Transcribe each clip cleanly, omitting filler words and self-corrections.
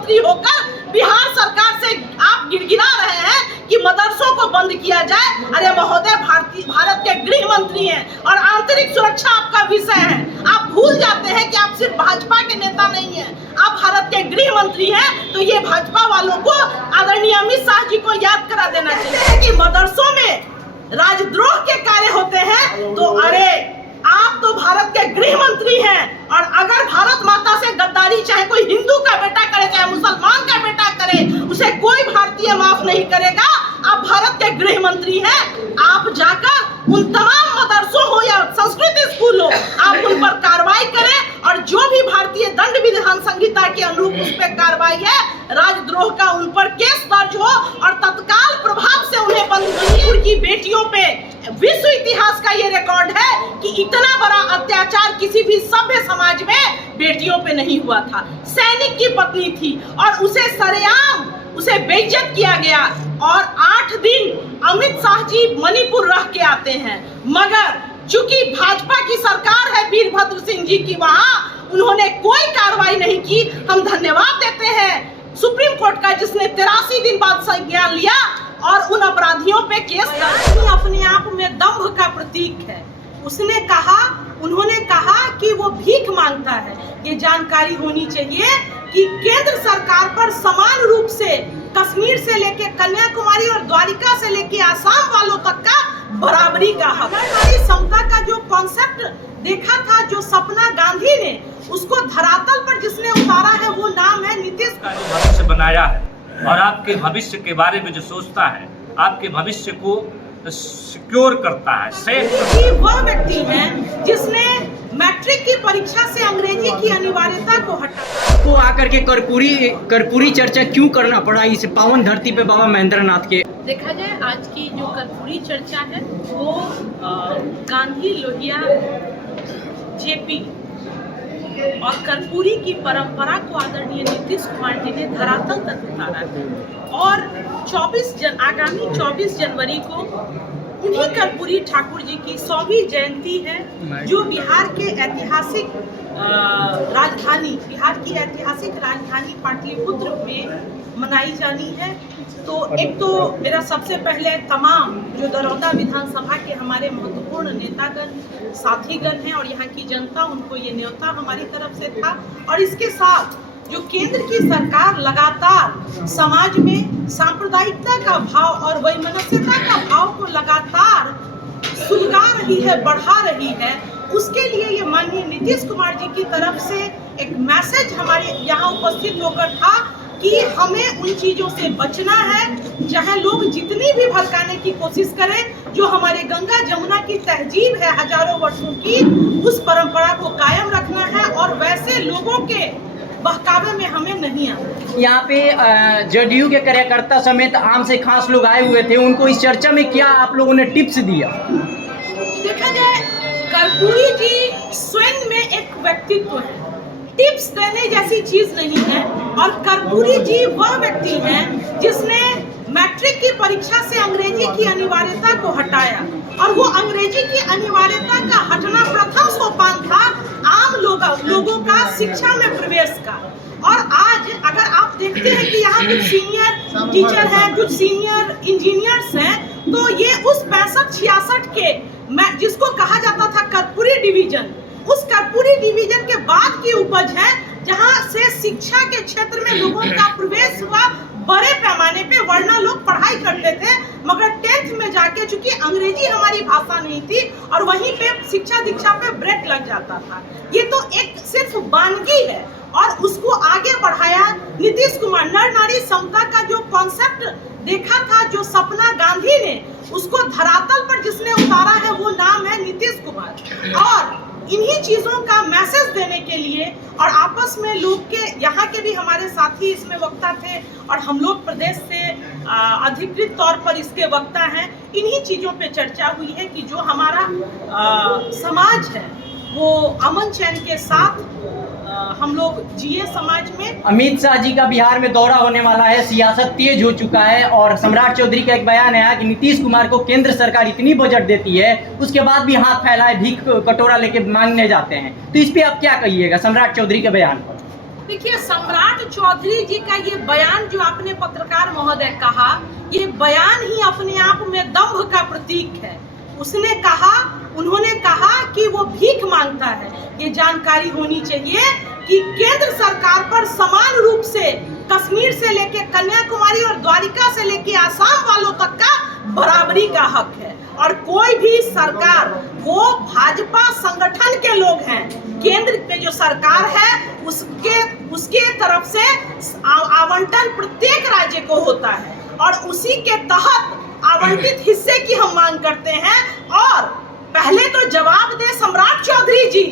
मंत्री होकर बिहार सरकार से आप गिड़गिड़ा रहे हैं कि मदरसों को बंद किया जाए। अरे महोदय, भारत के गृह मंत्री हैं और आंतरिक सुरक्षा आपका विषय है। आप भूल जाते हैं कि आप सिर्फ भाजपा के नेता नहीं हैं, आप भारत के गृह मंत्री हैं। तो ये भाजपा वालों को, आदरणीय अमित शाह जी को याद करा देना चाहिए कि मदरसों में राजद्रोह के कार्य होते हैं। तो अरे आप तो भारत के गृह मंत्री हैं, और अगर भारत माता से गद्दारी चाहे कोई हिंदू का बेटा करे, चाहे मुसलमान का बेटा करे, उसे कोई भारतीय माफ नहीं करेगा। आप भारत के गृह मंत्री हैं, आप जाकर उन तमाम मदरसों हो या संस्कृत स्कूल हो, आप उन पर कार्रवाई करें, और जो भी भारतीय दंड विधान संहिता के अनुरूप उस पर कार्रवाई है, राजद्रोह का उन पर केस दर्ज हो और तत्काल प्रभाव से उन्हें बंद करिए। की बेटियों पे विश्व इतिहास का ये रिकॉर्ड है कि इतना बड़ा अत्याचार किसी भी सभ्य समाज में बेटियों पे नहीं हुआ था। सैनिक की पत्नी थी और उसे सरेआम उसे बेइज्जत किया गया, और 8 दिन अमित शाह जी मणिपुर रह के आते हैं, मगर चूंकि भाजपा की सरकार है वीरभद्र सिंह जी की, वहां उन्होंने कोई कार्रवाई नहीं की। हम धन्यवाद देते हैं सुप्रीम कोर्ट का, जिसने 83 दिन बाद संज्ञान लिया और उन अपराधियों पे केस दर्ज। अपने आप में दंभ का प्रतीक है। उन्होंने कहा कि वो भीख मांगता है। ये जानकारी होनी चाहिए कि केंद्र सरकार पर समान रूप से कश्मीर से लेके कन्याकुमारी और द्वारिका से लेके आसाम वालों तक का बराबरी का हक है। समता का जो कॉन्सेप्ट देखा था, जो सपना गांधी ने उसको धरातल पर जिसने उतारा है, वो नाम है नीतीश कुमार। भविष्य बनाया है और आपके भविष्य के बारे में जो सोचता है, आपके भविष्य को सिक्योर करता है। सेफ वह व्यक्ति है जिसने मैट्रिक की परीक्षा से अंग्रेजी की अनिवार्यता को हटाया। को आकर के कर्पूरी चर्चा क्यों करना पड़ा इस पावन धरती पे बाबा महेंद्रनाथ के? देखा जाए, आज की जो कर्पूरी चर्चा है वो गांधी, लोहिया, जेपी और कर्पूरी की परंपरा को आदरणीय नीतीश कुमार जी ने धरातल तक उतारा है। और आगामी 24 जनवरी को उन्हीं कर्पूरी ठाकुर जी की 100वीं जयंती है, जो बिहार की ऐतिहासिक राजधानी पाटलिपुत्र में मनाई जानी है। तो एक तो मेरा सबसे पहले तमाम जो दरौदा विधानसभा के हमारे महत्वपूर्ण नेतागण, साथीगण हैं और यहाँ की जनता, उनको ये न्योता हमारी तरफ से था। और इसके साथ जो केंद्र की सरकार लगातार समाज में सांप्रदायिकता का भाव और वैमनस्यता का भाव को लगातार सुलगा रही है, बढ़ा रही है, उसके लिए ये माननीय नीतीश कुमार जी की तरफ से एक मैसेज हमारे यहाँ उपस्थित होकर था कि हमें उन चीज़ों से बचना है, जहाँ लोग जितनी भी भड़काने की कोशिश करें। जो हमारे गंगा जमुना की तहजीब है हजारों वर्षों की, उस परंपरा को कायम रखना है और वैसे लोगों के बहकावे में हमें नहीं आना। यहाँ पे जदयू के कार्यकर्ता समेत आम से खास लोग आए हुए थे, उनको इस चर्चा में क्या आप लोगों ने टिप्स दिया? देखा जाए, कर्पूरी जी स्वयं में एक व्यक्तित्व है, टिप्स देने जैसी चीज नहीं है। और कर्पूरी जी वह व्यक्ति हैं जिसने मैट्रिक की परीक्षा से अंग्रेजी की अनिवार्यता को हटाया, और वो अंग्रेजी की अनिवार्यता का हटना प्रथम सोपान था आम लोगों का शिक्षा में प्रवेश का। और आज अगर आप देखते हैं कि यहाँ कुछ सीनियर टीचर हैं, कुछ सीनियर इंजीनियर्स हैं, तो ये उस 65-66 के जिसको कहा जाता था कर्पूरी डिवीजन, उस कर्पूरी डिवीजन के बाद की उपज है, जहाँ से शिक्षा के क्षेत्र में लोगों का प्रवेश हुआ बड़े पैमाने पे। वरना लोग पढ़ाई करते थे, मगर 10th में जाके, चूंकि अंग्रेजी हमारी भाषा नहीं थी, और वहीं पे शिक्षा दीक्षा पे ब्रेक लग जाता था। ये तो एक सिर्फ वानगी है, और उसको आगे बढ़ाया नीतीश कुमार। नर नारी समता का जो कॉन्सेप्ट देखा था, जो सपना गांधी ने उसको धरातल पर जिसने उतारा है, वो नाम है नीतीश कुमार। और इन्हीं चीज़ों का मैसेज देने के लिए, और आपस में लोग के यहाँ के भी हमारे साथी इसमें वक्ता थे, और हम लोग प्रदेश से अधिकृत तौर पर इसके वक्ता हैं, इन्हीं चीज़ों पे चर्चा हुई है कि जो हमारा समाज है वो अमन चैन के साथ हम लोग जिए समाज में। अमित शाह जी का बिहार में दौरा होने वाला है, सियासत तेज हो चुका है, और सम्राट चौधरी का एक बयान है कि नीतीश कुमार को केंद्र सरकार इतनी बजट देती है, उसके बाद भी हाथ फैलाए भीख कटोरा लेके मांगने जाते हैं। तो इस पे आप क्या कहिएगा सम्राट चौधरी के बयान पर? देखिए, सम्राट चौधरी जी का ये बयान जो आपने पत्रकार महोदय कहा, ये बयान ही अपने आप में दंभ का प्रतीक है। उन्होंने कहा कि वो भीख मांगता है। ये जानकारी होनी चाहिए कि केंद्र सरकार पर समान रूप से कश्मीर से लेके कन्याकुमारी और द्वारिका से लेके आसाम वालों तक का बराबरी का हक है। और कोई भी सरकार, वो भाजपा संगठन के लोग हैं, केंद्र में जो सरकार है उसके तरफ से आवंटन प्रत्येक राज्य को होता है और उसी के तहत आवंटित हिस्से की हम मांग करते हैं। और पहले तो जवाब दे सम्राट चौधरी जी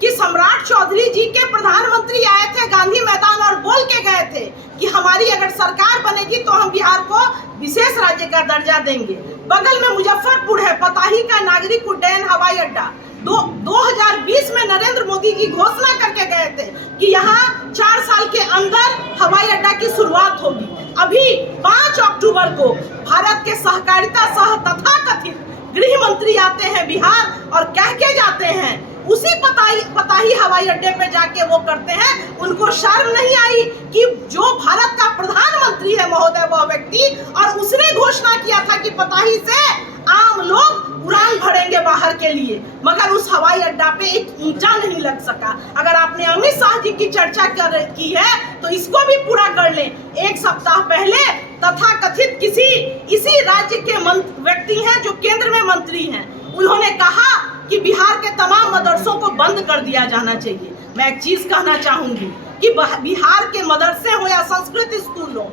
कि सम्राट चौधरी जी के प्रधानमंत्री आए थे गांधी मैदान और बोल के गए थे कि हमारी अगर सरकार बनेगी तो हम बिहार को विशेष राज्य का दर्जा देंगे। बगल में मुजफ्फरपुर है, पताही का नागरिक उड्डयन हवाई अड्डा 2020 में नरेंद्र मोदी जी घोषणा करके गए थे कि यहाँ 4 साल के अंदर हवाई अड्डा की शुरुआत होगी। अभी 5 अक्टूबर को भारत के सहकारिता सह तथाकथित गृह मंत्री आते हैं बिहार और कह के जाते हैं, उसी पताही हवाई अड्डे पे जाके वो करते हैं। उनको शर्म नहीं आई कि जो भारत का प्रधानमंत्री है महोदय वह व्यक्ति, और उसने घोषणा किया था कि पताही से आम लोग उड़ान भरेंगे बाहर के लिए, मगर उस हवाई अड्डा पे एक ईंटा नहीं लग सका। अगर आपने अमित शाह जी की चर्चा की है तो इसको भी पूरा कर लें। 1 सप्ताह पहले तथाकथित इसी राज्य के व्यक्ति हैं जो केंद्र में मंत्री हैं, उन्होंने कहा कि बिहार के तमाम मदरसों को बंद कर दिया जाना चाहिए। मैं एक चीज कहना चाहूंगी कि बिहार के मदरसे हो या संस्कृत स्कूलों,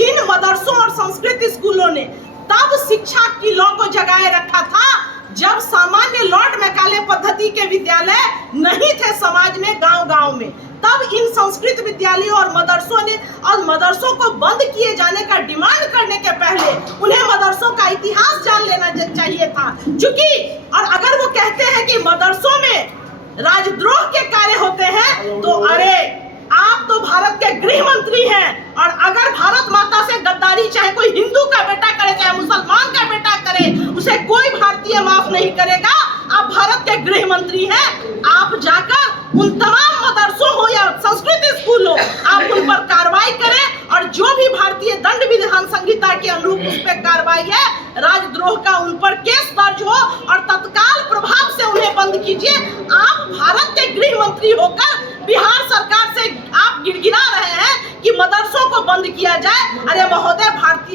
इन मदरसों और संस्कृत स्कूलों ने तब शिक्षा की लौ को जगाए रखा था जब सामान्य लॉर्ड मैकाले पद्धति के विद्यालय नहीं थे समाज में, गांव-गांव में। तब इन संस्कृत विद्यालयों और मदरसों को बंद किए जाने का डिमांड करने के पहले उन्हें मदरसों का इतिहास जान लेना चाहिए था। और अगर वो कहते हैं कि मदरसों में राजद्रोह के कार्य होते हैं, तो अरे आप तो भारत के गृह मंत्री हैं, और अगर भारत माता से गद्दारी चाहे कोई हिंदू का बेटा करे चाहे मुसलमान का बेटा करे, उसे कोई भारतीय माफ नहीं करेगा। आप भारत के गृह मंत्री हैं, आप जाकर उन तमाम मदरसों हो या संस्कृत स्कूल हो, आप उन पर कार्रवाई करें, और जो भी भारतीय दंड विधान संहिता के अनुरूप उस पर कार्रवाई है, राजद्रोह का उन पर केस दर्ज हो और तत्काल प्रभाव से उन्हें बंद कीजिए। आप भारत के गृह मंत्री होकर बिहार सरकार से आप गिड़गिड़ा रहे हैं कि मदरसों को बंद किया जाए। अरे महोदय,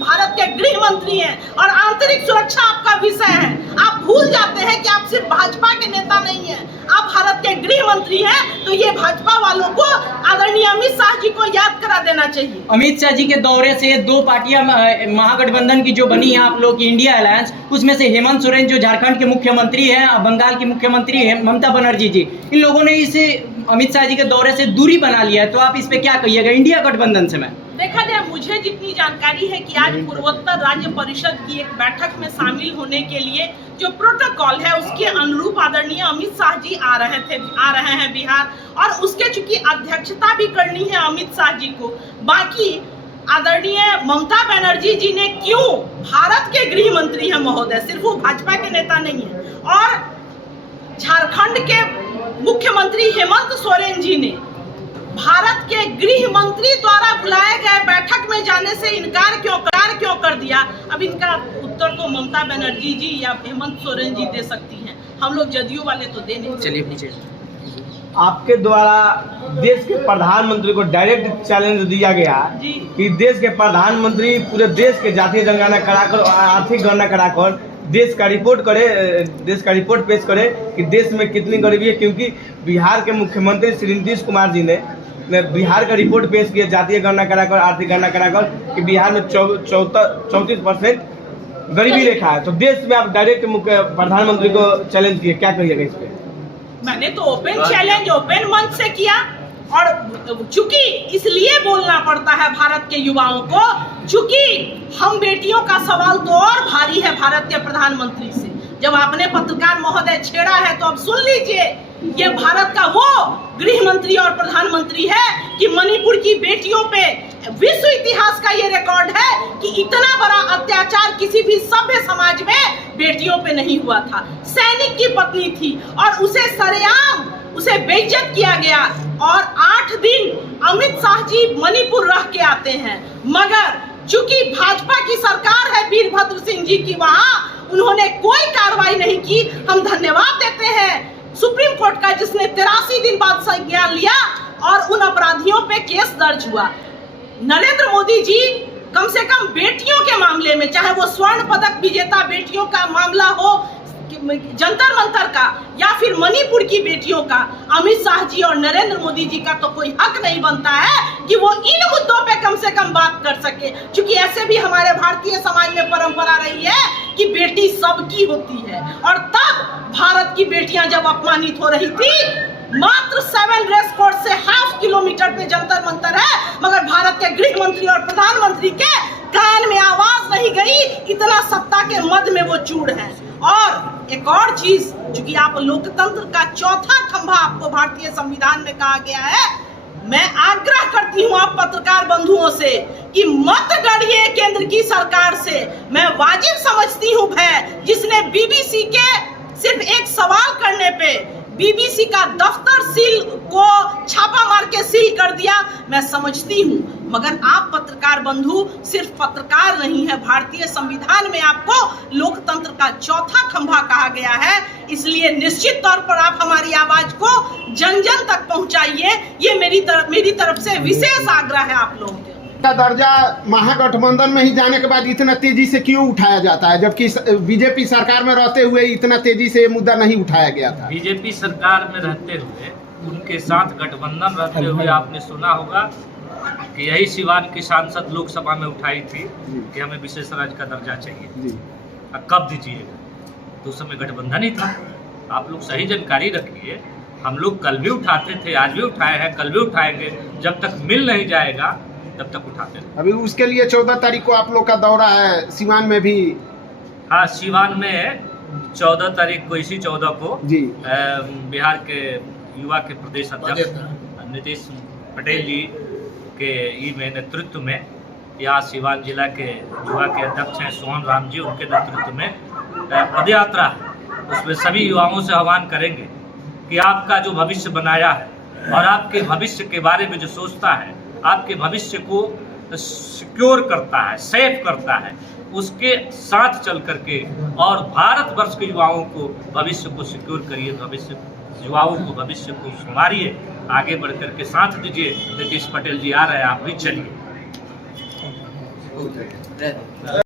भारत के गृह मंत्री हैं और आंतरिक सुरक्षा आपका विषय है। आप भूल जाते हैं कि आप सिर्फ भाजपा के नेता नहीं हैं, आप भारत के गृह मंत्री हैं। तो ये भाजपा वालों को आदरणीय अमित शाह जी को याद करा देना चाहिए। अमित शाह जी के दौरे से 2 पार्टियां महागठबंधन की जो बनी है आप लोग की इंडिया अलायंस, उसमें से हेमंत सोरेन जो झारखंड के मुख्यमंत्री हैं, बंगाल की मुख्यमंत्री है ममता बनर्जी जी, इन लोगों ने इसे अमित शाह जी के दौरे से दूरी बना लिया है। तो आप इस पे क्या कहिएगा इंडिया गठबंधन से? मैं देखा जाए, मुझे जितनी जानकारी है कि आज पूर्वोत्तर राज्य परिषद की एक बैठक में शामिल होने के लिए जो प्रोटोकॉल है उसके अनुरूप आदरणीय अमित शाह जी आ रहे हैं बिहार, और उसके चूंकि अध्यक्षता भी करनी है अमित शाह जी को। बाकी आदरणीय ममता बनर्जी जी ने क्यों, भारत के गृह मंत्री हैं महोदय, सिर्फ वो भाजपा के नेता नहीं है, और झारखंड के मुख्यमंत्री हेमंत सोरेन जी ने भारत के गृह मंत्री द्वारा बुलाए गए बैठक में जाने से इनकार क्यों कर दिया? अब इनका उत्तर तो ममता बनर्जी जी या हेमंत सोरेन जी दे सकती हैं, हम लोग जदयू वाले तो दे नहीं। चलिए नीचे। आपके द्वारा देश के प्रधानमंत्री को डायरेक्ट चैलेंज दिया गया कि देश के प्रधानमंत्री पूरे देश के जातीय जनगणना कराकर और आर्थिक गणना कराकर देश का रिपोर्ट पेश करे कि देश में कितनी गरीबी है, क्योंकि बिहार के मुख्यमंत्री श्री नीतीश कुमार जी ने बिहार का रिपोर्ट पेश किया जातीय गणना कराकर आर्थिक गणना कराकर कि बिहार में 34% गरीबी रेखा है। तो देश में आप डायरेक्ट प्रधानमंत्री को चैलेंज किए, क्या कहिएगा इस पे? मैंने तो ओपन चैलेंज ओपन मंच से किया, और चूंकि इसलिए बोलना पड़ता है भारत के युवाओं को, चूंकि हम बेटियों का सवाल तो और भारी है भारत के प्रधानमंत्री से। जब आपने पत्रकार महोदय छेड़ा है तो अब सुन लीजिए, ये भारत का वो गृह मंत्री और प्रधानमंत्री है कि मणिपुर की बेटियों पे विश्व इतिहास का ये रिकॉर्ड है कि इतना बड़ा अत्याचार किसी भी सभ्य समाज में बेटियों पे नहीं हुआ था। सैनिक की पत्नी थी और उसे सरेआम उसे बेइज्जत किया गया, और 8 दिन अमित शाह जी मणिपुर रह के आते हैं, मगर चूंकि भाजपा की सरकार है वीरभद्र सिंह जी की, वहां उन्होंने कोई कार्रवाई नहीं की। हम धन्यवाद देते हैं सुप्रीम कोर्ट का, जिसने 83 दिन बाद संज्ञान लिया और उन अपराधियों पे केस दर्ज हुआ। नरेंद्र मोदी जी कम से कम बेटियों के मामले में, चाहे वो स्वर्ण पदक विजेता बेटियों का मामला हो, जंतर मंतर का, या फिर मणिपुर की बेटियों का, अमित शाह जी और नरेंद्र मोदी जी का तो कोई हक नहीं बनता है कि वो इन मुद्दों पे कम से कम बात कर सके, क्योंकि ऐसे भी हमारे भारतीय समाज में परंपरा रही है कि बेटी सबकी होती है। और तब भारत की बेटियां जब अपमानित हो रही थी, मात्र 7 रेस कोर्स से ½ किलोमीटर पे जंतर मंतर है, मगर भारत के गृह मंत्री और प्रधानमंत्री के कान में आवाज नहीं गई, इतना सत्ता के मद में वो चूड़ है। और एक और चीज, चूंकि आप लोकतंत्र का चौथा खंभा आपको भारतीय संविधान में कहा गया है, मैं आग्रह करती हूं आप पत्रकार बंधुओं से कि मत डरिए केंद्र की सरकार से। मैं वाजिब समझती हूं भय, जिसने बीबीसी के सिर्फ एक सवाल करने पे बीबीसी का दफ्तर सील को छापा मार के सील कर दिया, मैं समझती हूं, मगर आप पत्रकार बंधु सिर्फ पत्रकार नहीं है। भारतीय संविधान में आपको लोकतंत्र का चौथा खंभा कहा गया है, इसलिए निश्चित तौर पर आप हमारी आवाज को जन जन तक पहुंचाइए। ये मेरी तरफ से विशेष आग्रह है आप लोगों के। का दर्जा महागठबंधन में ही जाने के बाद इतना तेजी से क्यों उठाया जाता है, जबकि बीजेपी सरकार में रहते हुए इतना तेजी से ये मुद्दा नहीं उठाया गया था? बीजेपी सरकार में रहते हुए, उनके साथ गठबंधन रहते हुए आपने सुना होगा कि यही सिवान की सांसद लोकसभा में उठाई थी कि हमें विशेष राज्य का दर्जा चाहिए। कब दीजिएगा? तो उस समय गठबंधन ही था। आप लोग सही जानकारी रखिए। हम लोग कल भी उठाते थे, आज भी उठाए हैं, कल भी उठाएंगे। जब तक मिल नहीं जाएगा तब तक उठाते हैं। अभी उसके लिए 14 तारीख को आप लोग का दौरा है सिवान में भी? हाँ, सिवान में 14 तारीख को, इसी 14 को जी, बिहार के युवा के प्रदेश अध्यक्ष नीतीश पटेल जी के नेतृत्व में, यहाँ सिवान जिला के युवा के अध्यक्ष हैं सोहन राम जी, उनके नेतृत्व में पदयात्रा है। उसमें सभी युवाओं से आह्वान करेंगे कि आपका जो भविष्य बनाया है और आपके भविष्य के बारे में जो सोचता है, आपके भविष्य को सिक्योर करता है, सेफ करता है, उसके साथ चल करके और भारतवर्ष के युवाओं को भविष्य को सिक्योर करिए, युवाओं को भविष्य को संवारिए, आगे बढ़ करके साथ दीजिए। नीतीश पटेल जी आ रहे हैं, आप भी चलिए।